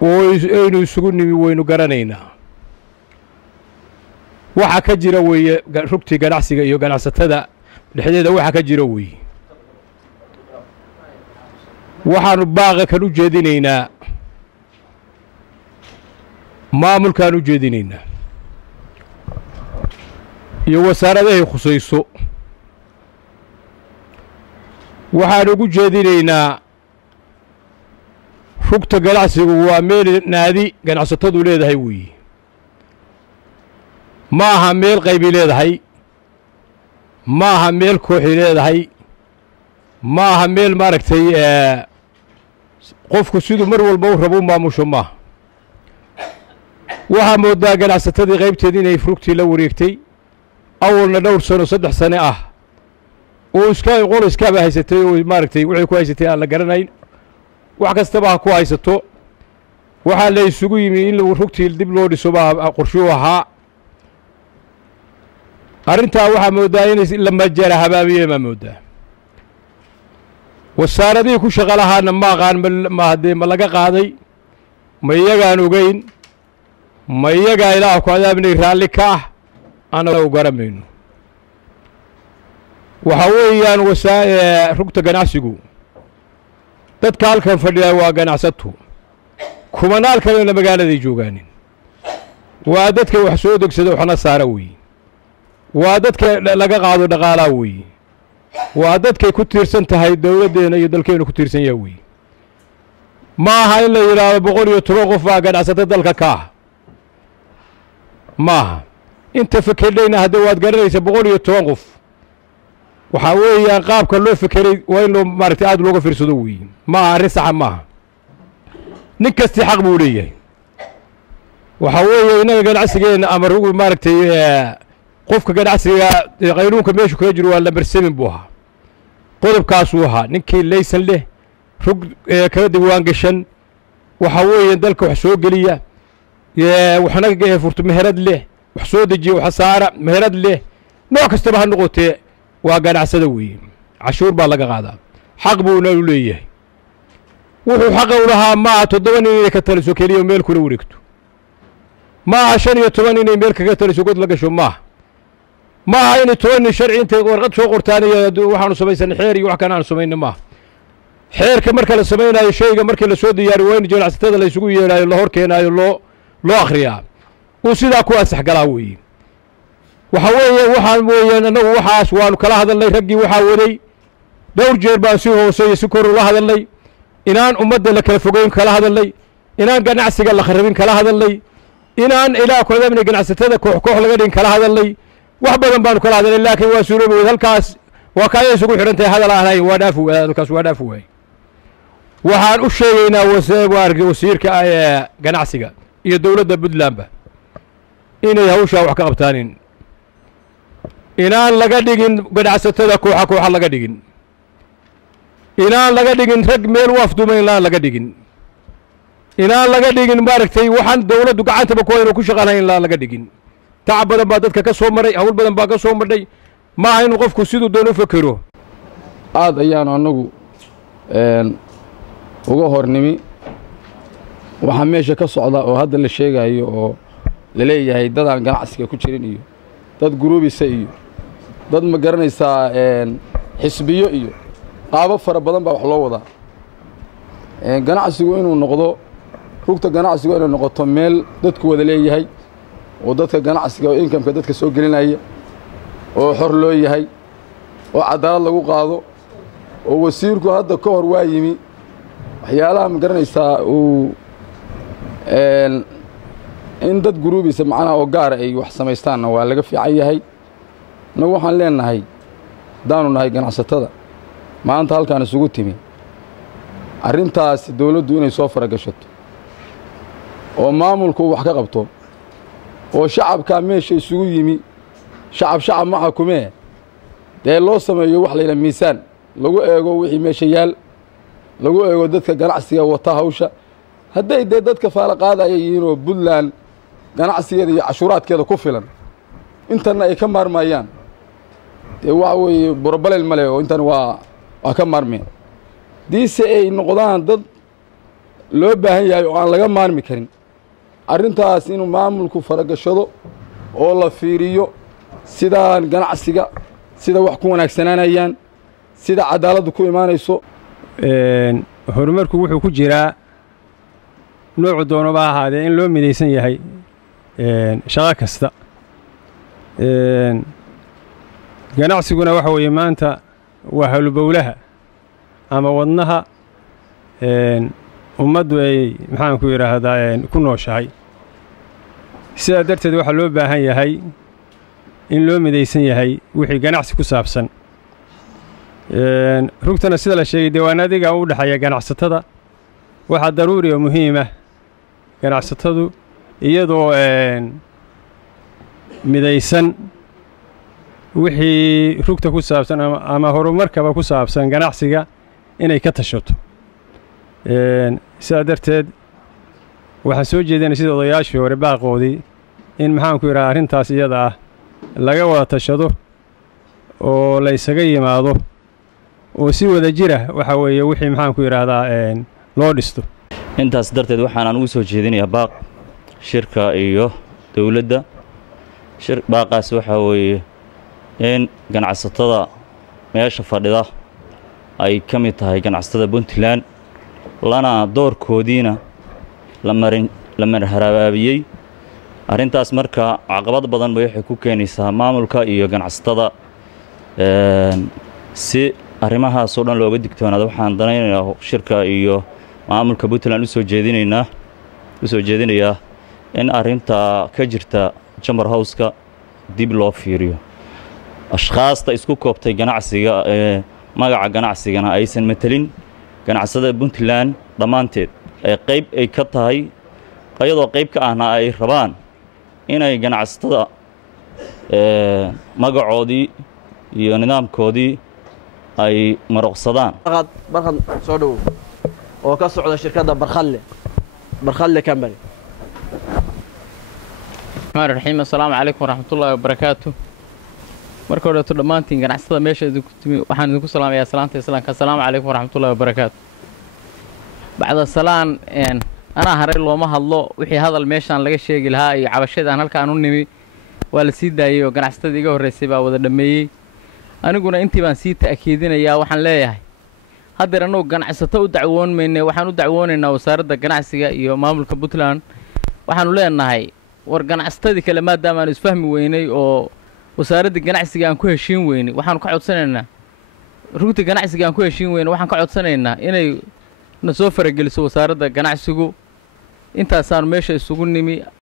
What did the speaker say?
وإنه يسقوني وإنه قرنينا waxa ka jira weeye rugtii ganacsiga iyo ganacsatada dhexdeeda waxa ka jira weeye waxaanu baaqa kan u jeedinaynaa maamulkaan u jeedinaynaa iyo wasaaradaha khusayso waxaanu ugu jeedinaynaa rugta ganacsigu waa meel naadi ganacsatadu leedahay weeye ما ها ميل قيبي ليدهي ما ها ميل كوحي ليدهي ما ها ميل ماركتي قفكو سيدو مرو البور ربو ما مشماه وها مودا قناعستدي غيبتي دين يفرقتي لو ريكتي أول ندور سنة صدح سنة وإسكا يقول إسكا بهايستي وماركتي وحي كويستي أنا قرنين وحكستبها كويستو وحا اللي يسوقو يمين لو ركتي الدبلو دي سوبها قرشوها أرنتها waxaa moodaa in lama jara habaabiye ma moodaa wasaaradii ku shaqalahaana ma aqaan ma hadee ma laga qaaday ma iyagaan ogeyn ma iyaga ilaa ku adaabnay raali ka ana u garamayno waxa weeyaan rugta ganacsigu dadka halkan fadhiya waa ganacsato kumanaal kale magaalada joogaan waa dadka wax soo degsado waxna saara weey وادتك لقى قاعدوا دقالاوي وادتك كتيرسن تهاي دولتنا يدلكين كتيرسن يوي ما هاي اللي يرى بقول يتروقف قاعد عسات دلك كاه ما انت فكر لنا هدوات قريس بقول يتوقف وحاوي قاب كله فكري وينه مارتي عاد لوقف يرسدوي ما رسع ما نكستي حق بوليه وحاوي إنه قاعد عسجين أمره مارتي qofka ganacsiga qayruunka meeshu ka jiro waa la barsamin buuha qodobkaas uu ahaa ninkii laysan leh rug kala diwaan gashan waxa weeye dalka wax soo geliya waxna furto meherad leh wax soo dejiyo wax saara meherad leh nooc kasta ha noqotee waa ganacsada weeye cashuur baa laga qaadaa xaq buu u leeyahay wuxuu xaq u lahaa ma 7 inay ka taliso kaliya meel kula wareegto ma 15 inay meel kaga taliso god laga gasho ما هاي توين شرعي انت ورقد سو قرتانيه waxaanu sameeysan xeer iyo wax kan aan sameeyna ma xeerka marka la sameeynayo shayga markii la soo diyaar weyn ganacsatada la isugu yeerayo la hor keenayo loo akhriyaa oo sida ku asax galaa weey waxa weeye waxaan weeyaan anagu waxaas waanu kala hadalnay ragii waxa waday dhowr jeer baan si hooseeyo si kor ula hadalnay inaan ummadda la kala fogeyn kala hadalnay inaan ganacsiga la kharibin kala hadalnay inaan ilaa ku wadamni ganacsatada koox laga dhigin kala hadalnay wax badan baan kala hadalay laakiin waa suuroobay halkaas waa kaayay isugu xirantay hadal ahayn waa dhaafu halkaas waa dhaafu way waxaan u sheegaynaa wasiirka ganacsiga iyo dawladda Puntland inay hawsha wax ka qabtaan inaan laga dhigin ganacsatada kooxa laga dhigin inaan laga dhigin rag meel wafdumayn laga dhigin inaan laga dhigin maaragtay waxaan dawladdu gacanta ku shaqaalayn laga dhigin تعب بدن بعدك كسو مري أول بدن بعد كسو مري ما هين وقف كسيدو دونو فكروا هذا يعني أنو وجوهر نمي وحميشة كصعداء وهذا اللي شيء جاي للي هي ضد عن جناعسك كتيرين إيو ضد جروبي سيء ضد مقرن يسا حسبيه إيو قابل فرق بدن بحلو وضع جناعسك وينو نقضو وقت جناعسك وينو نقطة ميل ضد كود اللي هي ودadka ganacsiga oo income-ka dadka soo gelinaya oo xor loo yahay oo cadaalad lagu qaado oo wasiirku hadda ka hor waa yimi waxyaalaha ma garanaysaa uu in dad guruubisa macnaha oo gaar ay wax sameystaan waa laga fiican yahay nagu waxaan leenahay daanu nahay ganacsatada maanta halkaan isugu timi arrintaas dawladdu inay soo faragashato oo maamulku wax ka qabto oo shacabka meesha isugu yimi shacab ma xukumee loo sameeyo wax la miisaan lagu eego wixii meesha yaal lagu eego dadka ganacsiga wata hawsha haday dadka faala qaadaya yihiin oo Puntland ganacsigeeda iyo cashuuraadkeeda ku filan intana ay ka maarmayaan waxa weeye burbalel male oo intan waa ka maarmeen diise ay noqdaan dad loo baahan yahay oo aan laga maarmi karin arrintaas inuu maamulku faragashado oo la fiiriyo sidaan ganacsiga sida wax ku wanaagsanaanayaan sida cadaaladdu ku imaanayso horumarku wuxuu ku jiraa noocu doonaba ahaadee in loo midaysan yahay shaqo kasta ganacsiguna waxa weeye maanta waa halbowlaha ama wadnaha ummaddu ay maxaanku yidhaahdaa ku nooshahay sidaa darteed waxaa loo baahan yahay in loo midaysan yahay wixii ganacsi ku saabsan rugtana sida la sheegay diiwaanadiga u dhexeeya ganacsatada waxaa daruuri oo muhiima ganacsatadu iyadoo midaysan wixii rugta ku saabsan ama horumarkaba ku saabsan ganacsiga inay ka tashato sidaa darteed waxaan soo jeedinay sida odayaashii hore baaqoodii in maxaanku yidhaha arrintaas iyada ah laga wada tashado oo la ysaga yimaado oo si wada jira waxa weeye wixii maxaanku yidhaahdaa loo dhisto intaas darteed waxaan ugu soo jeedinayaa baaq shirka iyo dawladda baaqaas waxaa weeye in ganacsatada meesha fadhida ay ka mid tahay ganacsatada Puntland lana doorkoodiina la marharaabiyey arrintaas marka caqabad badan bay waxay ku keenaysaa maamulka iyo ganacsatada si arrimahaas oo dhan looga digtoonaado waxaan danaynayaa shirka iyo maamulka Puntland u soo jeedinayaa in arrinta ka jirta Chamber House-ka dib loo fiiriyo ashqaasta isku koobtay ganacsiga magaca ganacsigana aysan metelin ganacsada Puntland dhamaanteed ay qayb ay ka tahay ayadoo qayb ka ahna ay rabaan inay ganacsatada magacoodii iyo nidaamkoodii ay marqsadaan barqad soo dhaw oo ka socda shirkadda barkhalle company الرحيم السلام عليكم ورحمة الله وبركاته marka hore dhammaantiin ganacsatada meesha idinku timi waxaan idinku salaamayaa salaanta islaamka assalaamu calaykum waraxmatullaahi wabarakaatu bacda salaan anaa haray looma hadlo wixii hadal meeshaan laga sheegi lahaa iyo cabashadaan halkaan u nimi waa la sii daayay oo ganacsatada iga horreysay baa wada dhameeyey aniguna intii baan sii ta'kiidinayaa waxaan leeyahay haddeer annagu ganacsato u dacwoon maynay waxaan u dacwoonaynaa wasaaradda ganacsiga iyo maamulka Puntland waxaanu leenahay war ganacsatadii kale maadaama aan isfahmi weynay oo wasaaradda ganacsiga aan ku heshiin weynay waxaan ka codsanaynaa rugta ganacsiga aan ku heshiin weynay waxaan ka codsanaynaa inay na soo farageliso wasaaradda ganacsigu intaasaan meesha isugu nimi